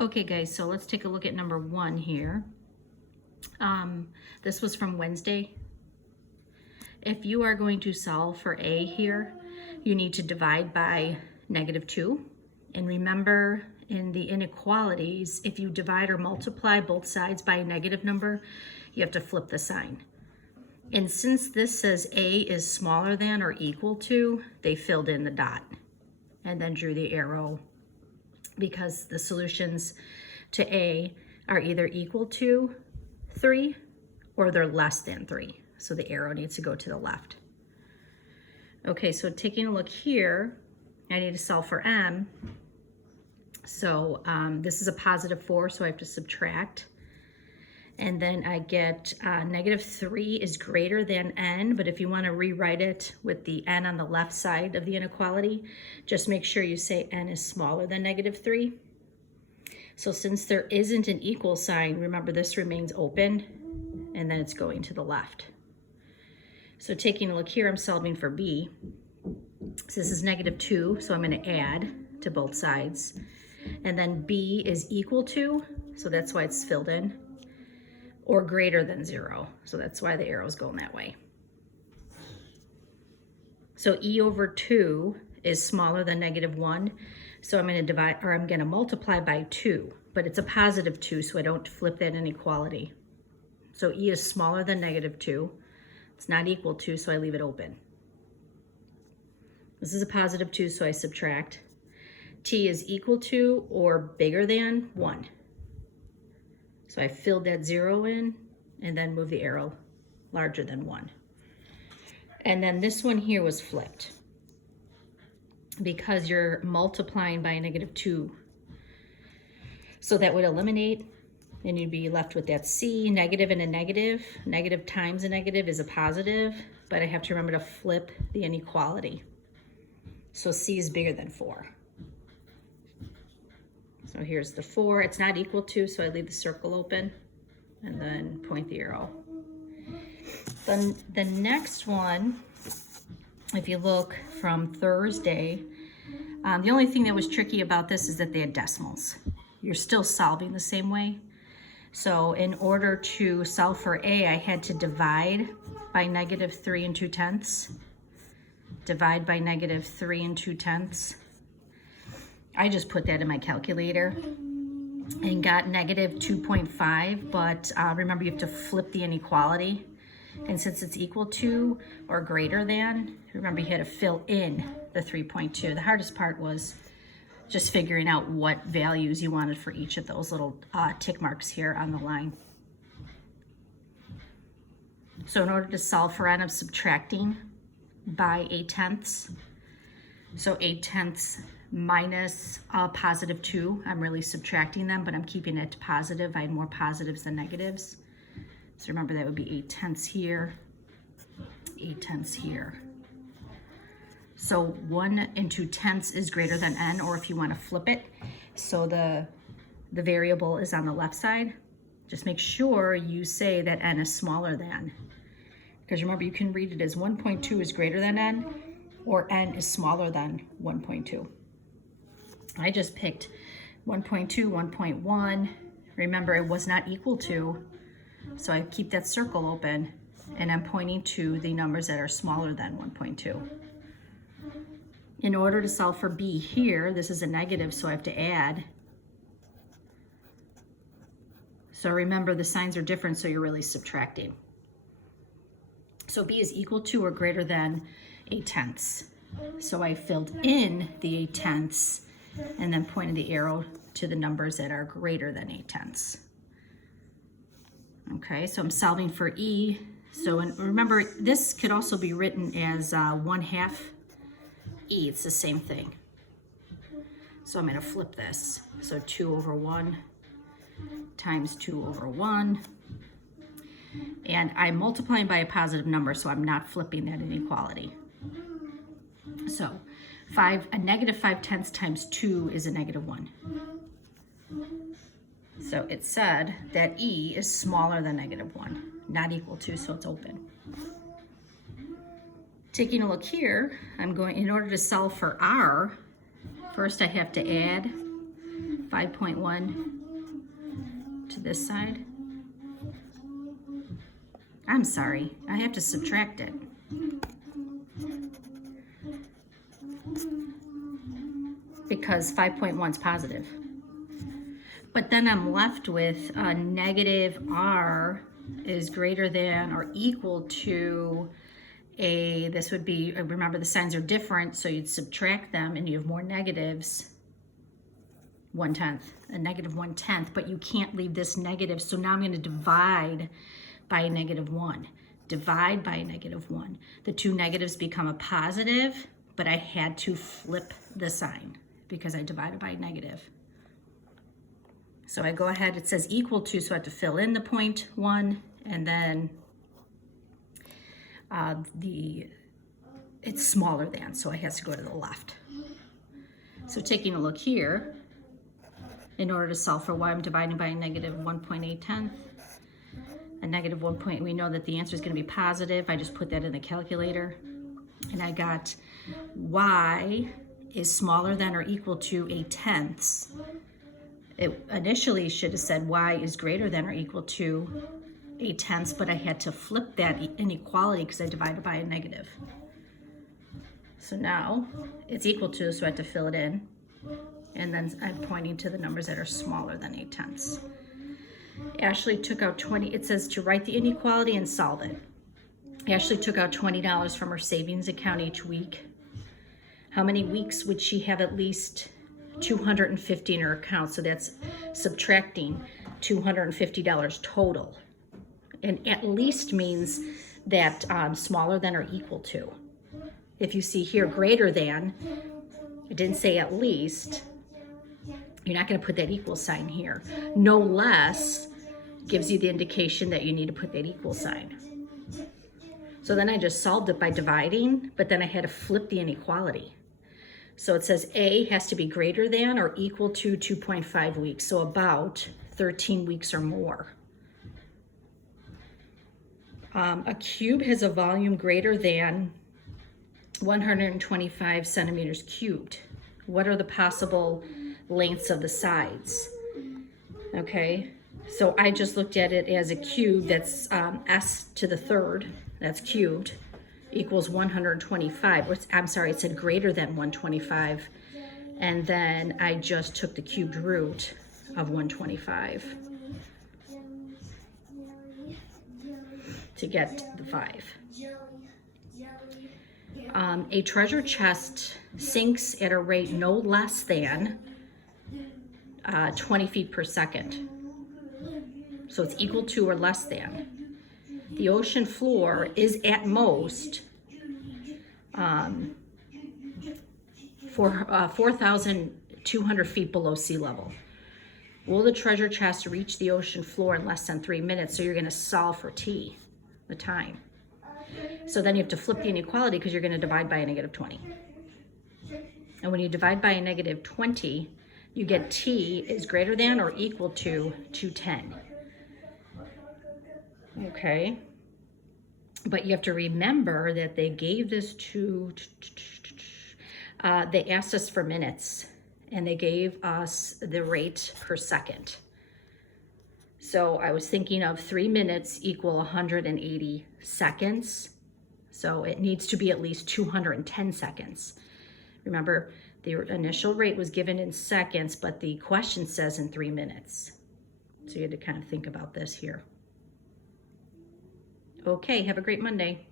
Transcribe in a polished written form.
Okay guys, so let's take a look at number 1 here. This was from Wednesday. If you are going to solve for A here, you need to divide by -2. And remember, in the inequalities, if you divide or multiply both sides by a negative number, you have to flip the sign. And since this says A is smaller than or equal to, they filled in the dot and then drew the arrow, because the solutions to A are either equal to 3 or they're less than 3. So the arrow needs to go to the left. Okay, so taking a look here, I need to solve for M. So this is a +4, so I have to subtract. And then I get -3 is greater than N, but if you want to rewrite it with the N on the left side of the inequality, just make sure you say N is smaller than -3. So since there isn't an equal sign, remember this remains open, and then it's going to the left. So taking a look here, I'm solving for B. So this is -2, so I'm going to add to both sides. And then B is equal to, so that's why it's filled in, or greater than 0. So that's why the arrow's going that way. So E/2 is smaller than -1. So I'm going to divide, or I'm going to multiply by 2, but it's a +2, so I don't flip that inequality. So E is smaller than -2. It's not equal to, so I leave it open. This is a +2, so I subtract. T is equal to or bigger than 1. So I filled that 0 in and then move the arrow larger than 1. And then this one here was flipped because you're multiplying by a -2. So that would eliminate, and you'd be left with that C, negative and a negative. Negative times a negative is a positive, but I have to remember to flip the inequality. So C is bigger than 4. So here's the 4. It's not equal to, so I leave the circle open and then point the arrow. Then the next one, if you look from Thursday, the only thing that was tricky about this is that they had decimals. You're still solving the same way. So in order to solve for A, I had to divide by -3 2/10. Divide by -3 2/10. I just put that in my calculator and got -2.5, but remember you have to flip the inequality. And since it's equal to or greater than, remember you had to fill in the 3.2. The hardest part was just figuring out what values you wanted for each of those little tick marks here on the line. So in order to solve for N, I'm subtracting by 8/10. So 8/10 minus +2. I'm really subtracting them, but I'm keeping it positive. I had more positives than negatives. So remember that would be 8/10 here, 8/10 here. So 1 2/10 is greater than N, or if you want to flip it, so the variable is on the left side, just make sure you say that N is smaller than. Because remember, you can read it as 1.2 is greater than N, or N is smaller than 1.2. I just picked 1.2, 1.1. Remember, it was not equal to, so I keep that circle open, and I'm pointing to the numbers that are smaller than 1.2. In order to solve for B here, this is a negative, so I have to add. So remember, the signs are different, so you're really subtracting. So B is equal to or greater than 8/10. So I filled in the 8/10 and then pointed the arrow to the numbers that are greater than 8/10. Okay, so I'm solving for E. So remember, this could also be written as 1/2 E. It's the same thing. So I'm going to flip this. So 2/1 times 2/1. And I'm multiplying by a positive number, so I'm not flipping that inequality. So a -5/10 times 2 is a -1. So it said that E is smaller than -1, not equal to, so it's open. Taking a look here, I'm going, in order to solve for R, first I have to add 5.1 to this side. I'm sorry, I have to subtract it. Because 5.1 is positive. But then I'm left with a negative r is greater than or equal to a, this would be, remember the signs are different, so you'd subtract them and you have more negatives, 1/10, a negative 1/10, but you can't leave this negative, so now I'm going to divide by a -1. Divide by a -1. The two negatives become a positive, but I had to flip the sign because I divided by a negative. So I go ahead, it says equal to, so I have to fill in the 0.1, and then it's smaller than, so it has to go to the left. So taking a look here, in order to solve for y, I'm dividing by a -1.8, a -1 we know that the answer is going to be positive. I just put that in the calculator, and I got y is smaller than or equal to 0.8. It initially should have said y is greater than or equal to 0.8, but I had to flip that inequality because I divided by a negative. So now it's equal to, so I have to fill it in. And then I'm pointing to the numbers that are smaller than 0.8. Ashley took out 20, it says to write the inequality and solve it. Ashley took out $20 from her savings account each week. How many weeks would she have at least 250 in her account? So that's subtracting $250 total. And at least means that smaller than or equal to. If you see here greater than, it didn't say at least, you're not going to put that equal sign here. No less gives you the indication that you need to put that equal sign. So then I just solved it by dividing, but then I had to flip the inequality. So it says A has to be greater than or equal to 2.5 weeks, so about 13 weeks or more. A cube has a volume greater than 125 centimeters cubed. What are the possible lengths of the sides? Okay, so I just looked at it as a cube that's s to the third, that's cubed, equals 125. I'm sorry, it said greater than 125. And then I just took the cubed root of 125 to get the 5. A treasure chest sinks at a rate no less than 20 feet per second. So it's equal to or less than. The ocean floor is at most 4,200 feet below sea level. Will the treasure chest reach the ocean floor in less than 3 minutes? So you're going to solve for t, the time. So then you have to flip the inequality because you're going to divide by a -20. And when you divide by a -20, you get t is greater than or equal to 210. Okay. But you have to remember that they gave this to, they asked us for minutes, and they gave us the rate per second. So I was thinking of 3 minutes equal 180 seconds. So it needs to be at least 210 seconds. Remember, the initial rate was given in seconds, but the question says in 3 minutes. So you had to kind of think about this here. Okay, have a great Monday.